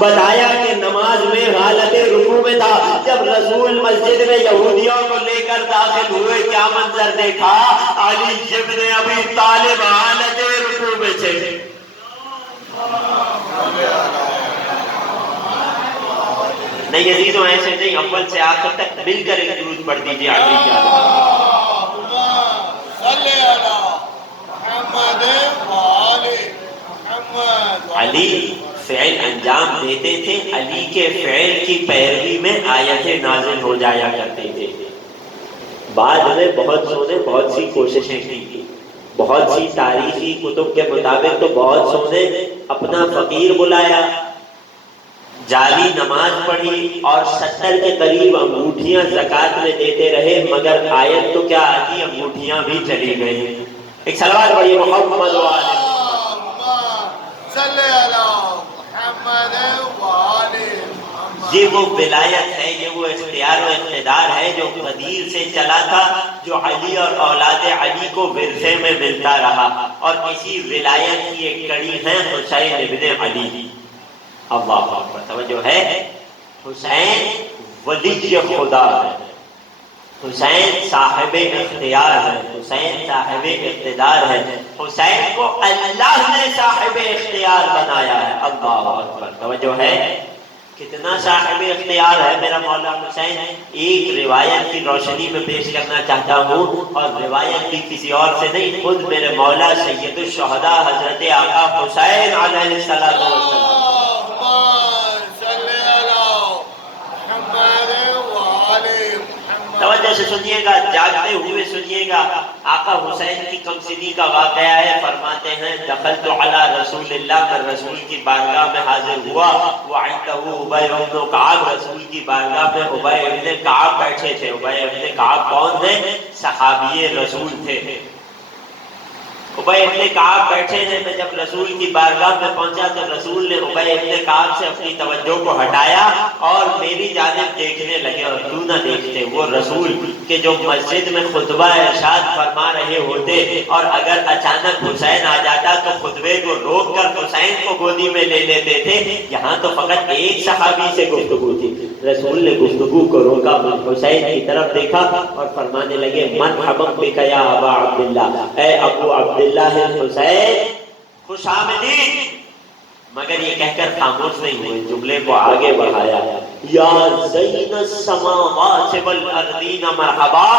بتایا کہ نماز میں حالت رکوع میں تھا. جب رسول مسجد میں یہودیوں کو لے کر داخل ہوئے کیا منظر دیکھا؟ علی ابن ابی طالب حالت رکوع میں تھے. نہیں عزیزوں ایسے نہیں، اول سے آخر تک مل کر ایک درود پڑھ دیجیے علی کے علی فعل انجام دیتے تھے، علی کے فعل کی پیروی میں آیتیں نازل ہو جایا کرتے تھے. بعد میں بہت سو نے بہت سی کوششیں کی، بہت سی تاریخی کتب کے مطابق تو بہت سو نے اپنا فقیر بلایا، جعلی نماز پڑھی اور 70 کے قریب انگوٹھیاں زکوٰۃ میں دیتے رہے، مگر آیت تو کیا آتی، انگوٹھیاں بھی چلی گئی. ایک صلوات پڑھیے محمد یہ وہ ولایت ہے، یہ وہ اختیار و اقتدار ہے جو قدیر سے چلا تھا، جو علی اور اولاد علی کو ورثے میں ملتا رہا. اور اسی ولایت کی ایک کڑی ہے حسین ابن علی. اللہ اکبر، توجہ ہے. حسین ولی خدا ہے، حسین صاحب اختیار ہے، حسین صاحب اقتدار ہے. حسین کو اللہ نے صاحب اختیار بنایا ہے. اللہ اکبر، توجہ ہے. کتنا صاحب اختیار ہے میرا مولا حسین. ایک روایت کی روشنی میں پیش کرنا چاہتا ہوں، اور روایت بھی کسی اور سے نہیں، خود میرے مولا سید الشہداء حضرت آقا حسین علیہ السلام. توجہ سے سنیے گا، جاگتے ہوئے سنیے گا. آقا حسین کی کمسنی کا واقعہ ہے. فرماتے ہیں دخلت علی رسول اللہ، میں رسول کی بارگاہ میں حاضر ہوا. وعنده ابی بن کعب، رسول کی بارگاہ میں ابی بن کعب بیٹھے تھے. ابی بن کعب کون تھے؟ صحابی رسول تھے. ابی بن کعب بیٹھے ہیں. میں جب رسول کی بارگاہ میں پہنچا تو رسول نے ابی بن کعب سے اپنی توجہ کو ہٹایا اور میری جانب دیکھنے لگے. اور کیوں نہ دیکھتے، وہ رسول کہ جو مسجد میں خطبہ ارشاد فرما رہے ہوتے، اور اگر اچانک حسین آ جاتا تو خطبے کو روک کر حسین کو گودی میں لے لیتے تھے. یہاں تو فقط ایک صحابی سے گفتگو تھی. رسول نے گفتگو کو روکا، حسین کی طرف دیکھا اور فرمانے لگے مرحبا بک یا ابا عبداللہ، اے ابو عبداللہ حسین، خوش آمدید. مگر یہ کہہ کر خاموش نہیں ہوئے، جملے کو آگے بڑھایا. یا زین السماوات والارضین مرحبا،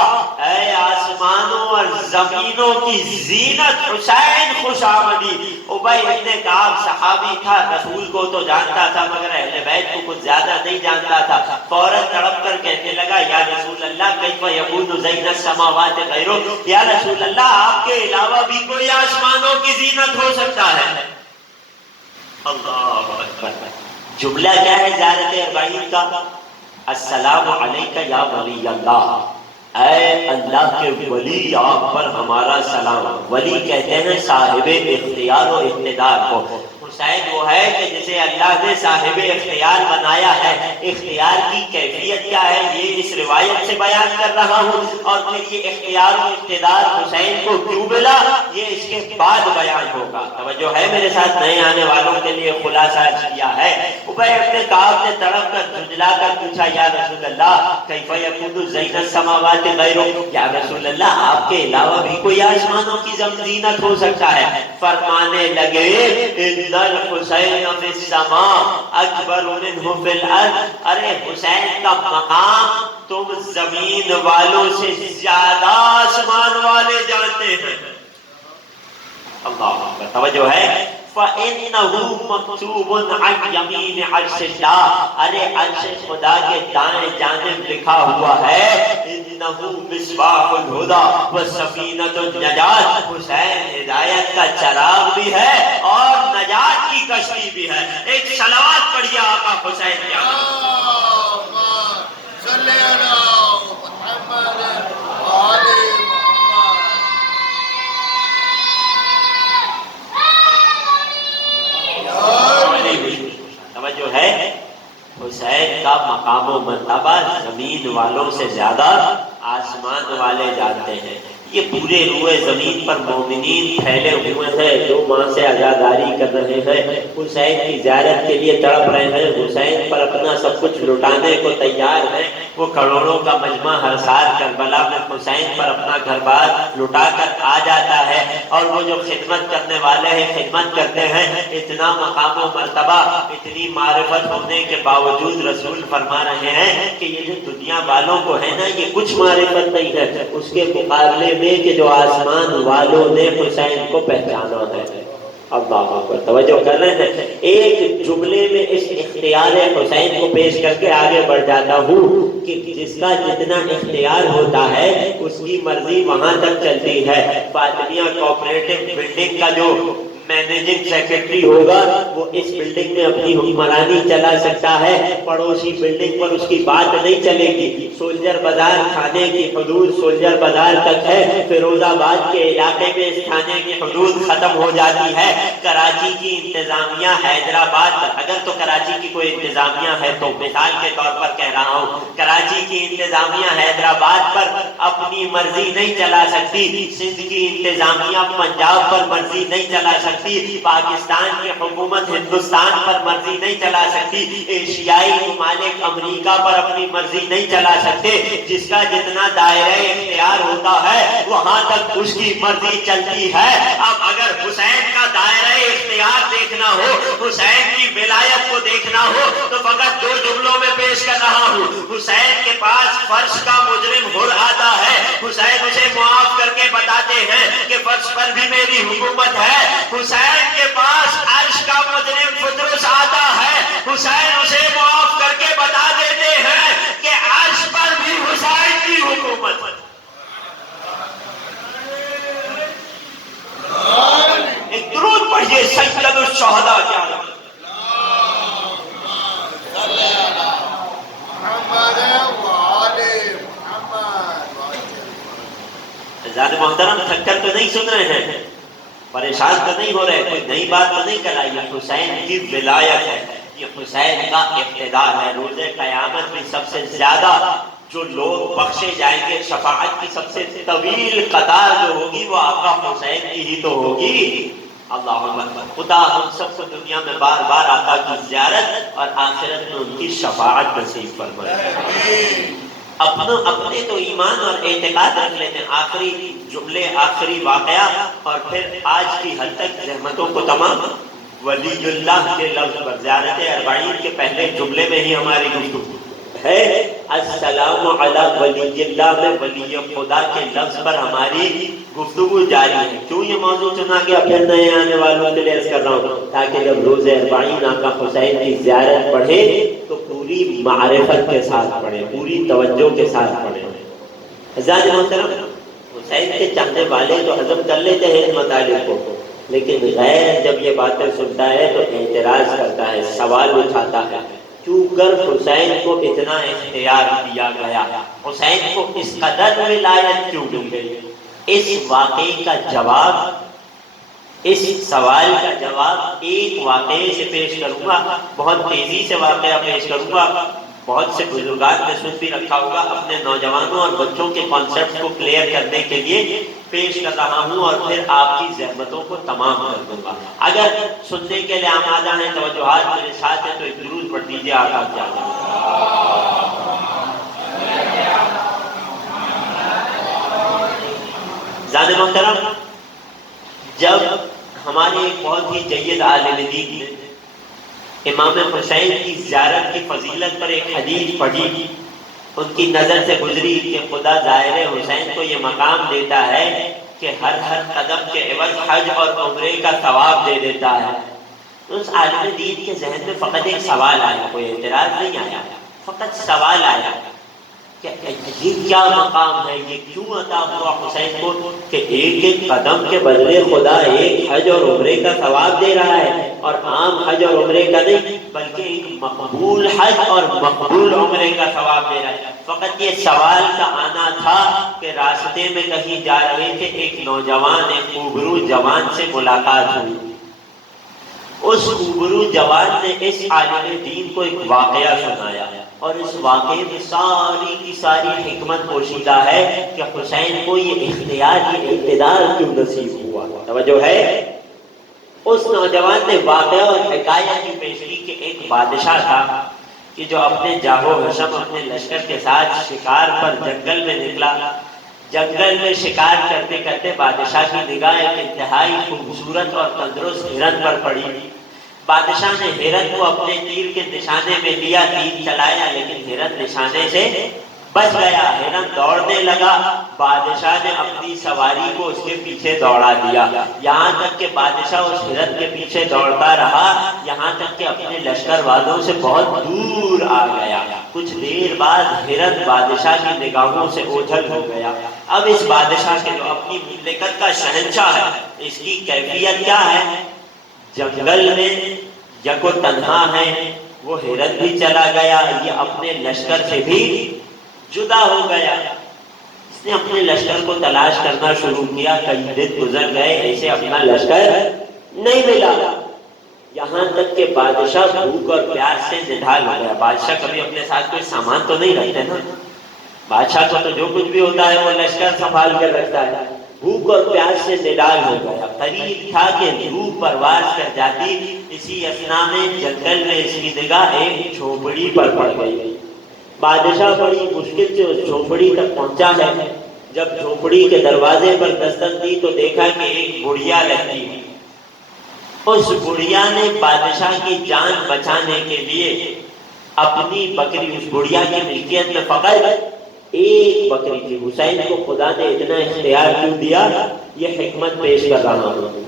اے آسمانوں اور زمینوں کی زینت حسین خوش آمدید. ابی بن کعب صحابی تھا، رسول کو تو جانتا تھا مگر اہل بیت کو کچھ زیادہ نہیں جانتا تھا. فوراً تڑپ کر کہنے لگا یا رسول اللہ کیف یکون زین السماوات غیرہ، یا رسول اللہ آپ کے علاوہ بھی کوئی آسمانوں کی زینت ہو سکتا ہے. اللہ اکبر. جملہ کیا ہے زیارت اربعین کا؟ السلام علیک یا ولی اللہ، اے اللہ کے ولی آپ پر ہمارا سلام. ولی کہتے ہیں صاحب اختیار و اقتدار کو. حسین وہ ہے کہ جسے اللہ نے صاحب اختیار بنایا ہے. اختیار کی کیفیت کیا ہے یہ اس روایت سے بیان کر رہا ہوں، اور پھر یہ اختیار و اقتدار حسین کو کیوں ملا یہ اس کے بعد بیان ہوگا. توجہ ہے میرے ساتھ، نئے آنے والوں کے لیے خلاصہ کیا ہے. ابی بن کعب نے تڑپ کر جھنجلا کر پوچھا یا رسول اللہ کیف یکون زین السماوات غیرہ، یا رسول اللہ آپ کے علاوہ بھی کوئی آسمانوں کی زینت ہو سکتا ہے. فرمانے لگے ان الحسین فی السماء اکبر منہ فی الارض، ارے حسین کا مقام تم زمین والوں سے زیادہ آسمان والے جانتے ہیں. اللہ اکبر، توجہ ہے. فَإِنَّهُ مَكْتُوبٌ عَنْ يَمِينِ عَرْشِ اللَّهِ، ارے عرش خدا کے دائیں جانب لکھا ہوا ہے إِنَّهُ مِصْبَاحُ الْهُدَى وَسَفِينَةُ النَّجَاةِ، حسین ہدایت کا چراغ بھی ہے اور نجات کی کشتی بھی ہے. ایک صلوات پڑھیے آقا حسین کے اللہم صلی علی محمد وآل توجہ ہے. حسین کا مقام و مرتبہ زمین والوں سے زیادہ آسمان والے جانتے ہیں. یہ پورے روئے زمین پر مومنین پھیلے ہوئے ہیں جو ماں سے عزاداری کر رہے ہیں، حسین کی زیارت کے لیے تڑپ رہے ہیں، حسین پر اپنا سب کچھ لٹانے کو تیار ہیں۔ وہ کروڑوں کا مجمع ہر سال کربلا میں حسین پر اپنا گھر بار لٹا کر آ جاتا ہے، اور وہ جو خدمت کرنے والے ہیں خدمت کرتے ہیں۔ اتنا مقام و مرتبہ، اتنی معرفت ہونے کے باوجود رسول فرما رہے ہیں کہ یہ جو دنیا والوں کو ہے نا یہ کچھ معرفت نہیں ہے اس کے مقابلے میں کہ جو آسمان والوں نے حسین کو پہچانا ہے۔ اللہ اکبر، توجہ کر رہے ہیں؟ ایک جملے میں اس اختیار حسین کو پیش کر کے آگے بڑھ جاتا ہوں کہ جس کا جتنا اختیار ہوتا ہے اس کی مرضی وہاں تک چلتی ہے۔ فاطمیہ کوآپریٹو بلڈنگ کا جو مینیجنگ سیکرٹری ہوگا وہ اس بلڈنگ میں اپنی حکمرانی چلا سکتا ہے، پڑوسی بلڈنگ پر اس کی بات نہیں چلے گی۔ سولجر بازار تھانے کی حدود سولجر بازار تک ہے، فیروز آباد کے علاقے میں اس تھانے کی حدود ختم ہو جاتی ہے۔ کراچی کی انتظامیہ حیدرآباد پر، اگر تو کراچی کی کوئی انتظامیہ ہے تو مثال کے طور پر کہہ رہا ہوں، کراچی کی انتظامیہ حیدرآباد پر اپنی مرضی نہیں چلا سکتی، سندھ کی انتظامیہ پنجاب پر مرضی نہیں چلا سکتی، پاکستان کی حکومت ہندوستان پر مرضی نہیں چلا سکتی، ایشیائی ممالک امریکہ پر اپنی مرضی نہیں چلا سکتے۔ جس کا جتنا دائرہ اختیار ہوتا ہے وہاں تک اس کی مرضی چلتی ہے۔ اب اگر حسین کا دائرہ اختیار دیکھنا ہو، حسین کی ولایت کو دیکھنا ہو تو فقط دو جملوں میں پیش کر رہا ہوں۔ حسین کے پاس فرش کا مجرم حر آتا ہے، حسین اسے معاف کر کے بتاتے ہیں کہ فرش پر بھی میری حکومت ہے۔ حسین کے پاس عرش کا مجرم فدرس آتا ہے، حسین اسے معاف کر کے بتا دیتے ہیں کہ عرش پر بھی حسین کی حکومت ہے۔ ایک درود پڑھیے سید الشہداء کے عالم۔ حضرات محترم، تھک کر تو نہیں سن رہے ہیں، پریشان تو نہیں ہو رہے، کوئی نئی بات تو نہیں کرا۔ یہ حسین کی ولایت ہے، یہ حسین کا اقتدار ہے۔ روز قیامت میں سب سے زیادہ جو لوگ بخشے جائیں گے، شفاعت کی سب سے طویل قطار جو ہوگی وہ آقا حسین کی ہی تو ہوگی۔ اللہ اکبر۔ خدا ہم سب کو دنیا میں بار بار آقا کی زیارت اور آخرت میں ان کی شفاعت نصیب فرمائے۔ اپنے تو ایمان اور اعتقاد رکھ لیتے ہیں۔ آخری جملے، آخری واقعہ اور پھر آج کی حد تک رحمتوں کو تمام ولی اللہ کے لفظ پر، زیارت اربعین کے پہلے جملے میں ہی ہماری گفتگو ہے۔ السلام علی ولی اللہ میں ولی خدا کے لفظ پر ہماری گفتگو جاری ہے۔ کیوں یہ موضوع چنا گیا پھر نئے آنے والوں کے لیے عرض کر رہا ہوں، تاکہ جب روز اربعین آقا حسین کی زیارت پڑھے تو پوری معرفت کے ساتھ پڑھے، پوری توجہ کے ساتھ پڑھے۔ حضرات محترم، حسین کے چاہنے والے تو ہضم کر لیتے ہیں ان مطالب کو، لیکن غیر جب یہ باتیں سنتا ہے تو اعتراض کرتا ہے، سوال اٹھاتا ہے، کیوں کر حسین کو اتنا اختیار دیا گیا، حسین کو اس قدر ولایت کیوں دی گئی؟ اس واقعے کا جواب، اس سوال کا جواب ایک واقعے سے پیش کروں گا، بہت تیزی سے واقعہ پیش کروں گا۔ بہت سے بزرگان نے سن بھی رکھا ہوگا، اپنے نوجوانوں اور بچوں کے کانسیپٹ کو کلیئر کرنے کے لیے پیش کر رہا ہوں اور پھر آپ کی زحمتوں کو تمام کر دوں گا۔ اگر سننے کے لیے آمادہ ہیں، توجہات میرے ساتھ ہیں، تو ایک درود پڑھ دیجیے آقا کی عظمت۔ زاد محترم، جب ہمارے ایک بہت ہی جید عالم دین نے امام حسین کی زیارت کی فضیلت پر ایک حدیث پڑھی، ان کی نظر سے گزری کہ خدا ظاہر حسین کو یہ مقام دیتا ہے کہ ہر قدم کے عوض حج اور عمرے کا ثواب دے دیتا ہے۔ اس عالم دین کے ذہن میں فقط ایک سوال آیا، کوئی اعتراض نہیں آیا، فقط سوال آیا کہ یہ کیا مقام ہے، یہ کیوں عطا ہوا حسین کو کہ ایک ایک قدم کے بدلے خدا ایک حج اور عمرے کا ثواب دے رہا ہے، اور عام حج اور عمرے کا نہیں بلکہ ایک مقبول حج اور مقبول عمرے کا ثواب دے رہا ہے۔ فقط یہ سوال کا آنا تھا کہ راستے میں کہیں جا رہے تھے، ایک نوجوان، ایک خوبرو جوان سے ملاقات ہوئی۔ اس خوبرو جوان نے اس عالم دین کو ایک واقعہ سنایا، اور اس واقعے میں ساری کی ساری حکمت پوشیدہ ہے کہ حسین کو یہ اختیار، یہ اقتدار کیوں نصیب ہوا۔ توجہ ہے؟ اس نوجوان نے واقعہ اور حکایت کی پیش کی کہ ایک بادشاہ تھا کہ جو اپنے جاہ و حشم اپنے لشکر کے ساتھ شکار پر جنگل میں نکلا۔ جنگل میں شکار کرتے کرتے بادشاہ کی نگاہ ایک انتہائی خوبصورت اور تندرست ہرن پر پڑی۔ بادشاہ نے ہرن کو اپنے تیر کے نشانے میں لیا، تیر چلایا، لیکن ہرن نشانے سے بچ گیا۔ ہرن دوڑنے لگا، بادشاہ نے اپنی سواری کو اس کے پیچھے دوڑا دیا، یہاں تک کہ بادشاہ اس ہرن کے پیچھے دوڑتا رہا، یہاں تک کہ اپنے لشکر والوں سے بہت دور آ گیا۔ کچھ دیر بعد ہرن بادشاہ کی نگاہوں سے اوجھل ہو گیا۔ اب اس بادشاہ کے جو اپنی مملکت کا شہنشاہ ہے، اس کی کیفیت کیا ہے؟ جنگل میں یک و تنہا ہے، وہ ہرن بھی چلا گیا، یہ اپنے لشکر سے بھی جدا ہو گیا۔ اس نے اپنے لشکر کو تلاش کرنا شروع کیا، کئی دن گزر گئے، ایسے اپنا لشکر نہیں ملا، یہاں تک کہ بادشاہ بھوک اور پیاس سے نڈھال ہو گیا۔ بادشاہ کبھی اپنے ساتھ کوئی سامان تو نہیں رکھتے نا، بادشاہ کو تو جو کچھ بھی ہوتا ہے وہ لشکر سنبھال کر رکھتا ہے۔ بھوک اور پیاس سے نڈال ہو گیا، قریب تھا کہ روح پرواز کر جاتی۔ اسی اثنا میں جنگل میں اس کی نگاہ ایک جھونپڑی پر پڑ گئی۔ بادشاہ بڑی مشکل سے اس جھونپڑی تک پہنچا ہے۔ جب جھونپڑی کے دروازے پر دستک دی تو دیکھا کہ ایک بڑھیا رہتی ہے۔ اس بڑھیا نے بادشاہ کی جان بچانے کے لیے اپنی بکری، اس بڑھیا کی ملکیت میں فقط ایک بکری تھی۔ حسین کو خدا نے اتنا اختیار کیوں دیا؟ یہ حکمت پیش کر رہا ہوں۔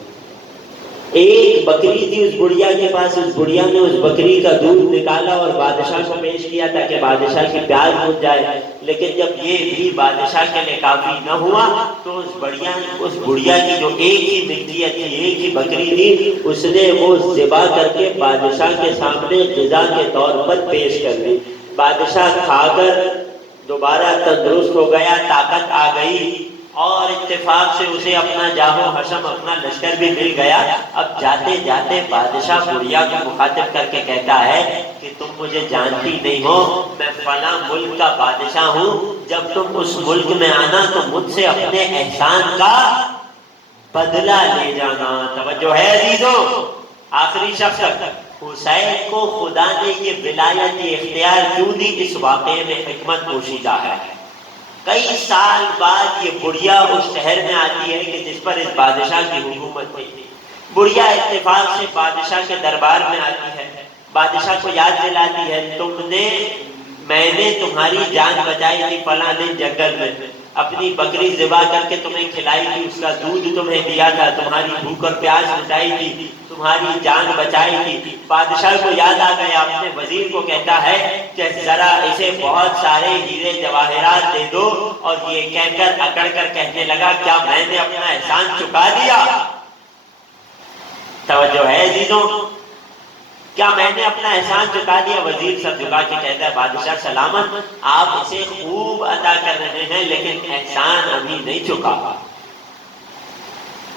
ایک بکری تھی اس بڑھیا کے پاس، اس بڑھیا نے اس بکری کا دودھ نکالا اور بادشاہ کو پیش کیا تاکہ بادشاہ کی پیاس بجھ جائے۔ لیکن جب یہ بھی بادشاہ کے لیے کافی نہ ہوا تو اس بڑھیا کی جو ایک ہی ملکیت تھی، ایک ہی بکری تھی، اس نے وہ ذبح کر کے بادشاہ کے سامنے غذا کے طور پر پیش کر دی۔ بادشاہ کھا کر دوبارہ تندرست ہو گیا، طاقت آ گئی، اور اتفاق سے اسے اپنا جاہ و حشم، اپنا لشکر بھی مل گیا۔ اب جاتے جاتے بادشاہ بڑھیا کو مخاطب کر کے کہتا ہے کہ تم مجھے جانتی نہیں ہو، میں فلاں ملک کا بادشاہ ہوں، جب تم اس ملک میں آنا تو مجھ سے اپنے احسان کا بدلہ لے جانا۔ توجہ ہے عزیزوں؟ آخری شخص تک حسین کو خدا نے یہ ولایت اختیار کیوں دی؟ اس واقعے میں حکمت پوشیدہ ہے۔ کئی سال بعد یہ بڑھیا اس شہر میں آتی ہے کہ جس پر اس بادشاہ کی حکومت تھی۔ بڑھیا اتفاق سے بادشاہ کے دربار میں آتی ہے، بادشاہ کو یاد دلاتی ہے میں نے تمہاری جان بچائی تھی فلاں دن جنگل میں، اپنی بکری ذبح کر کے تمہیں کھلائی تھی، اس کا دودھ تمہیں دیا تھا، تمہاری بھوک اور پیاس مٹائی تھی، تمہاری جان بچائی تھی۔ بادشاہ کو یاد آ گیا، اپنے وزیر کو کہتا ہے کہ ذرا اسے بہت سارے ہیرے جواہرات دے دو، اور یہ کہہ کر اکڑ کر کہنے لگا کیا میں نے اپنا احسان چکا دیا؟ توجہ ہے عزیزوں؟ کیا میں نے اپنا احسان چکا دیا؟ وزیر سر جھکا کے کہتا ہے بادشاہ سلامت، آپ اسے خوب ادا کر رہے ہیں لیکن احسان ابھی نہیں چکا۔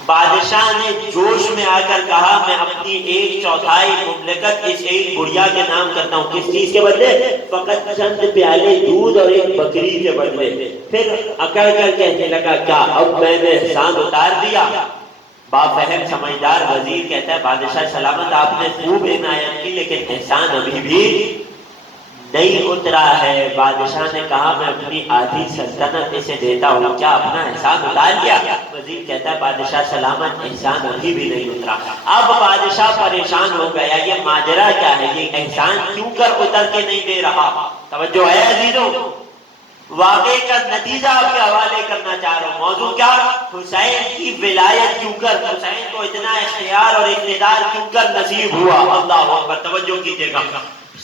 بادشاہ نے جوش میں آ کر کہا میں اپنی 1/4 مملکت اس ایک بڑھیا کے نام کرتا ہوں۔ کس چیز کے بدلے؟ فقط چند پیالے دودھ اور ایک بکری کے بدلے۔ پھر اکڑ کر کہنے لگا کیا اب میں نے احسان اتار دیا؟ بافہم سمجھدار وزیر کہتا ہے بادشاہ سلامت، آپ نے خوب عنایت کی لیکن احسان ابھی بھی نہیں اترا ہے۔ بادشاہ نے کہا میں اپنی آدھی سلطنت اسے دیتا ہوں، کیا اپنا احسان اتار لیا؟ وزیر کہتا ہے بادشاہ سلامت، احسان ابھی بھی نہیں اترا۔ اب بادشاہ پریشان ہو گیا، یہ ماجرا کیا ہے؟ یہ احسان کیوں کر اتر کے نہیں دے رہا؟ توجہ ہے عزیزوں؟ واقعے کا نتیجہ آپ کے حوالے کرنا چاہ رہا ہوں۔ موضوع کیا؟ حسین کی ولایت کیوں کر، حسین کو اتنا اختیار اور اقتدار کیوں کر نصیب ہوا؟ اللہ اکبر، توجہ کیجیے گا۔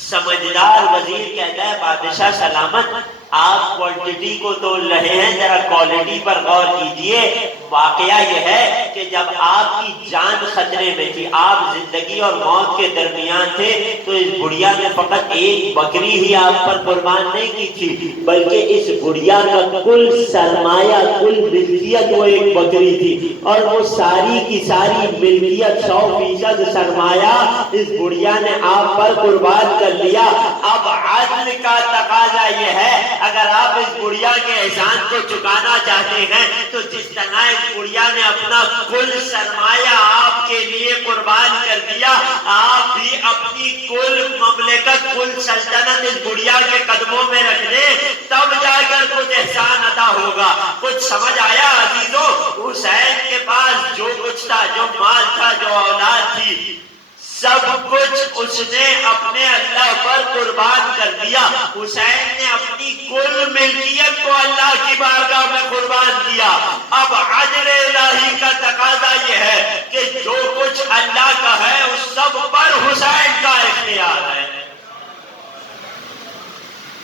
سمجھدار وزیر کہتا ہے بادشاہ سلامت، آپ کوانٹٹی کو تول رہے ہیں، ذرا کوالٹی پر غور کیجئے۔ واقعہ یہ ہے کہ جب آپ کی جان خطرے میں تھی، آپ زندگی اور موت کے درمیان تھے، تو اس بڑھیا نے فقط ایک بکری ہی آپ پر قربان نہیں کی تھی، بلکہ اس بڑھیا کا کل سرمایہ، کل ملکیت وہ ایک بکری تھی، اور وہ ساری کی ساری ملکیت 100% سرمایہ اس بڑھیا نے آپ پر قربان کر لیا۔ اب عدل کا تقاضا یہ ہے، اگر آپ اس بڑھیا کے احسان کو چکانا چاہتے ہیں تو جس طرح اس بڑھیا نے اپنا کل سرمایہ آپ کے لیے قربان کر دیا، آپ بھی اپنی کل مملکت، کل سلطنت اس بڑھیا کے قدموں میں رکھ دیں، تب جا کر کچھ احسان عطا ہوگا۔ کچھ سمجھ آیا عزیزو؟ حسین کے پاس جو کچھ تھا، جو مال تھا، جو اولاد تھی، سب کچھ اس نے اپنے اللہ پر قربان کر دیا۔ حسین نے اپنی کل ملکیت کو اللہ کی بارگاہ میں قربان کیا۔ اب عدل الہی کا تقاضا یہ ہے کہ جو کچھ اللہ کا ہے اس سب پر حسین کا اختیار ہے۔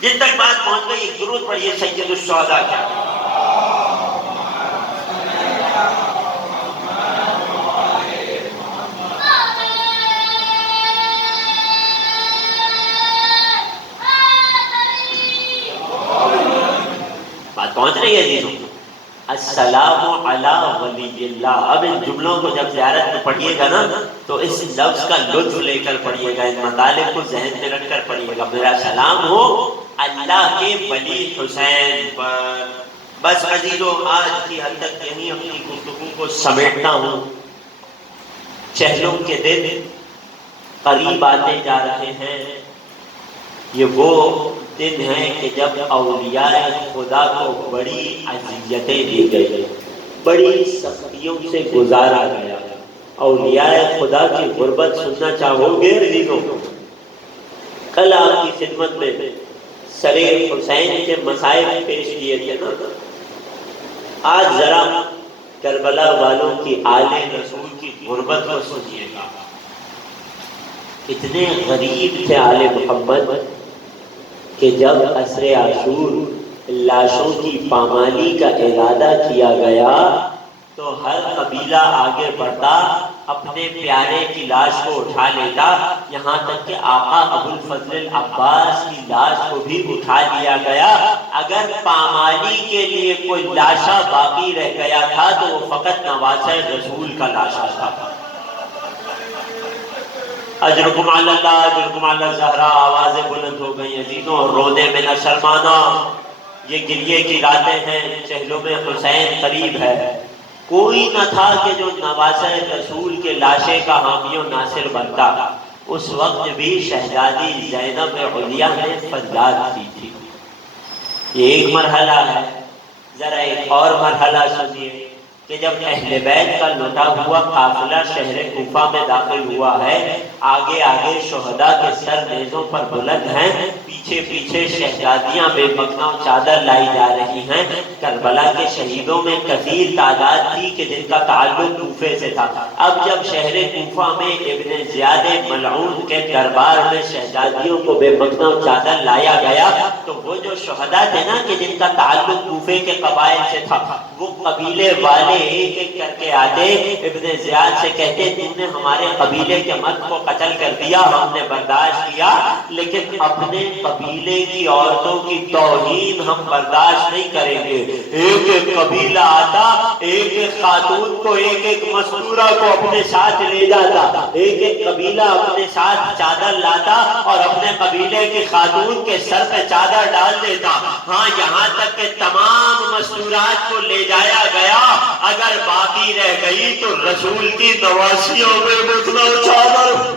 جن تک بات پہنچ گئی، ایک درود پڑھیے سید الشہداء کیا۔ بات پہنچ رہی ہے عزیزوں؟ السلام علی ولی اللہ۔ اب ان جملوں کو جب زیارت میں پڑھیے گا نا تو اس لفظ کا لطف لے کر پڑھیے گا، ان مطالب کو ذہن میں رکھ کر پڑھیے گا۔ میرا سلام ہو اللہ کے ولی حسین پر۔ بس عزیزوں، آج کی حد تک یہیں اپنی گفتگو کو سمیٹتا ہوں۔ چہلوں کے دن قریب آتے جا رہے ہیں۔ یہ وہ دن ہے کہ جب اولیاء خدا کو بڑی اذیتیں دی گئی، بڑی سختیوں سے گزارا گیا۔ اولیاء خدا کی غربت سننا چاہو گے عزیزوں؟ کل آپ کی خدمت میں سر حسین کے مسائل پیش کیے تھے نا، آج ذرا کربلا والوں کی آل رسول کی غربت کو سنیے گا۔ اتنے غریب تھے آل محمد کہ جب عصر عاشور لاشوں کی پامالی کا ارادہ کیا گیا تو ہر قبیلہ آگے بڑھتا، اپنے پیارے کی لاش کو اٹھا لیتا، یہاں تک کہ آقا ابو الفضل العباس کی لاش کو بھی اٹھا لیا گیا۔ اگر پامالی کے لیے کوئی لاشا باقی رہ گیا تھا تو وہ فقط نواسہ رسول کا لاشا تھا۔ اجرکم علی اللہ، اجرکم علی الزہرا۔ آوازیں بلند ہو گئی عزیزوں، رونے میں نہ شرمانا۔ یہ گریے کی راتیں ہیں، چہلوں میں حسین قریب ہے۔ کوئی نہ تھا کہ جو نواسہ رسول کے لاشے کا حامی و ناصر بنتا۔ اس وقت بھی شہزادی زینب علیہ نے فریاد کی تھی۔ یہ ایک مرحلہ ہے، ذرا ایک اور مرحلہ سنیے کہ جب اہل بیت کا لوٹا ہوا قافلہ شہر کوفہ میں داخل ہوا ہے، آگے آگے شہداء کے سر نیزوں پر بلند ہیں، پیچھے پیچھے شہزادیاں بے مکنا چادر لائی جا رہی ہیں۔ کربلا کے شہیدوں میں کثیر تعداد تھی کہ جن کا تعلق کوفے سے تھا۔ اب جب شہر کوفہ میں ابن زیاد ملعون کے دربار میں شہزادیوں کو بے مکنا چادر لایا گیا تو وہ جو شہداء تھے نا کہ جن کا تعلق کوفے کے قبائل سے تھا، وہ قبیلے والے ایک ایک کر کے آتے، ابن زیاد سے کہتے تم نے ہمارے قبیلے کے مرد کو قتل کر دیا، ہم نے برداشت کیا، لیکن اپنے قبیلے کی عورتوں کی توہین ہم برداشت نہیں کریں گے۔ ایک ایک قبیلہ آتا، ایک ایک خاتون کو، ایک ایک مستورہ کو اپنے ساتھ لے جاتا، ایک ایک قبیلہ اپنے ساتھ چادر لاتا اور اپنے قبیلے کی خاتون کے سر پہ چادر ڈال دیتا۔ ہاں، یہاں تک کہ تمام مستورات کو لے جایا گیا، اگر باقی رہ گئی تو رسول کی نواسیوں میں مکنا چادر۔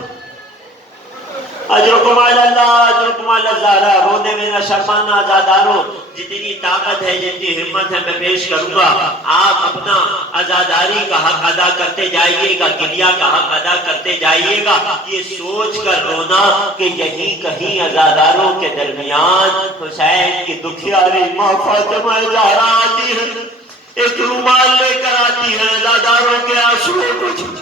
اجرکم علی اللہ، اجرکم علی الزہرا۔ رونے میں نہ شرمانا عزاداروں، جتنی طاقت ہے، جتنی ہمت ہے میں پیش کروں گا۔ آپ اپنا عزاداری کا حق ادا کرتے جائیے گا، گریہ کا حق ادا کرتے جائیے گا، یہ سوچ کر رونا کہ یہیں کہیں عزاداروں کے درمیان حسین کی دکھیاری ماں فاطمہ زہرا آتی ہے، ایک رومال لے کر آتی ہے، عزاداروں کے آنسوؤں کو۔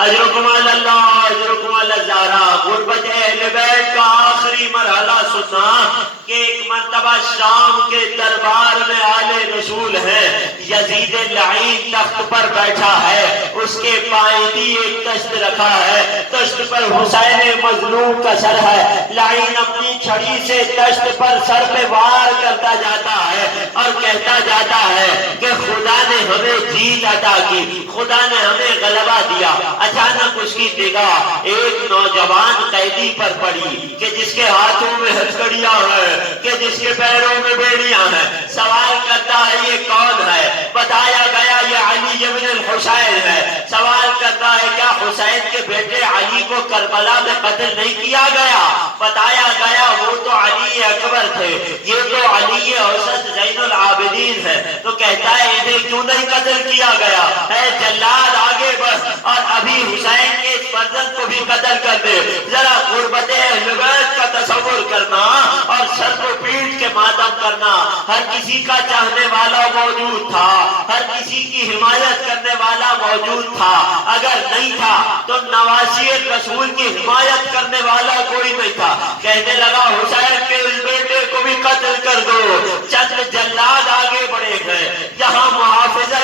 اجرکم علی اللہ، اجرکم علی الزہرا۔ غربت اہل بیت کا آخری مرحلہ سنیے۔ سننا کہ ایک مرتبہ شام کے دربار میں آل رسول ہے، یزید لعین تخت پر بیٹھا ہے، اس کے پائیدی ایک تشت رکھا ہے، تشت پر حسین مظلوم کا سر ہے، لعین اپنی چھڑی سے تشت پر سر پہ وار کرتا جاتا ہے اور کہتا جاتا ہے کہ خدا نے ہمیں جیت عطا کی، خدا نے ہمیں غلبہ دیا۔ اچانک اس کی نگاہ ایک نوجوان قیدی پر پڑی کہ جس کے ہاتھوں میں ہتھکڑیاں ہیں، کہ جس کے پیروں میں بیڑیاں ہیں۔ سوال کرتا ہے یہ کون ہے؟ بتایا گیا یہ علی ابن الحسین ہے۔ سوال کرتا ہے کیا حسین کے بیٹے علی کو کربلا میں قتل نہیں کیا گیا؟ بتایا گیا وہ تو علی اکبر تھے، یہ تو علی اوسط زین العابدین ہے۔ تو کہتا ہے انہیں کیوں نہیں قتل کیا گیا؟ اے جلاد آگے بڑھ اور ابھی حسین کے اس فرزند کو بھی قتل کر دے۔ ذرا غربت اہل بیت کا تصور کرنا اور سر کو پیٹ کے ماتم کرنا۔ ہر کسی کا چاہنے والا موجود تھا، ہر کسی کی حمایت کرنے والا موجود تھا، اگر نہیں تھا تو نواسی رسول کی حمایت کرنے والا کوئی نہیں تھا۔ کہنے لگا حسین کے اس بیٹے کو بھی قتل کر دو۔ چند جلاد آگے بڑھے گئے، یہاں محافظہ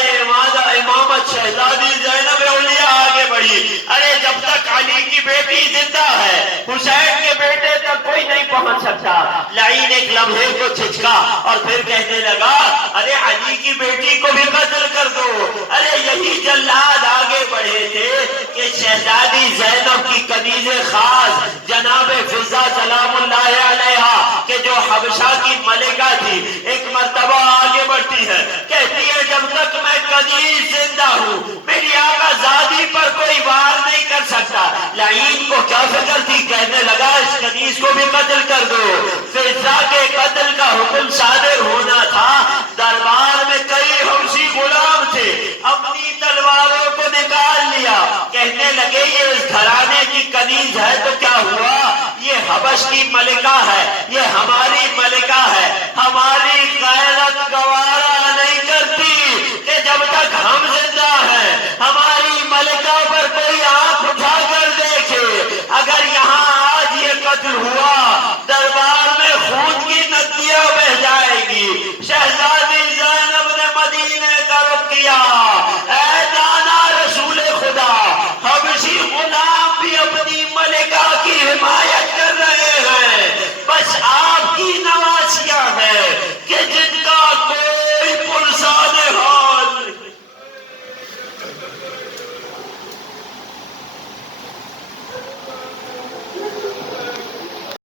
امامت شہزادی زینب اولیاء آگے بڑھی۔ ارے جب تک علی کی بیٹی زندہ ہے حسین کے بیٹے تک کوئی نہیں پہنچ سکتا۔ لعین ایک لمحے کو چھچکا اور پھر کہنے لگا ارے علی کی بیٹی کو بھی قتل کر دو۔ ارے یہی جلاد آگے بڑھے تھے کہ شہزادی زینب کی کنیز خاص جناب فضہ سلام اللہ علیہا کہ جو حبشہ کی ملکہ تھی، ایک مرتبہ آگے بڑھتی ہے، کہتی ہے جب تک میں کنیز زندہ ہوں میری آقا زادی پر کوئی وار نہیں کر سکتا۔ لعین کو کیا فکر تھی؟ کہنے لگا اس کنیز کو بھی قتل کر دو۔ فضہ کے قتل کا حکم صادر ہونا تھا، دربار میں کئی حبشی غلام تھے، اپنی تلواروں کو نکال لیا، کہنے لگے یہ اس گھرانے کی کنیز ہے تو کیا ہوا، یہ حبش کی ملکہ ہے، یہ ہماری ملکہ ہے، ہماری غیرت گوارا نہیں کرتی کہ جب تک ہم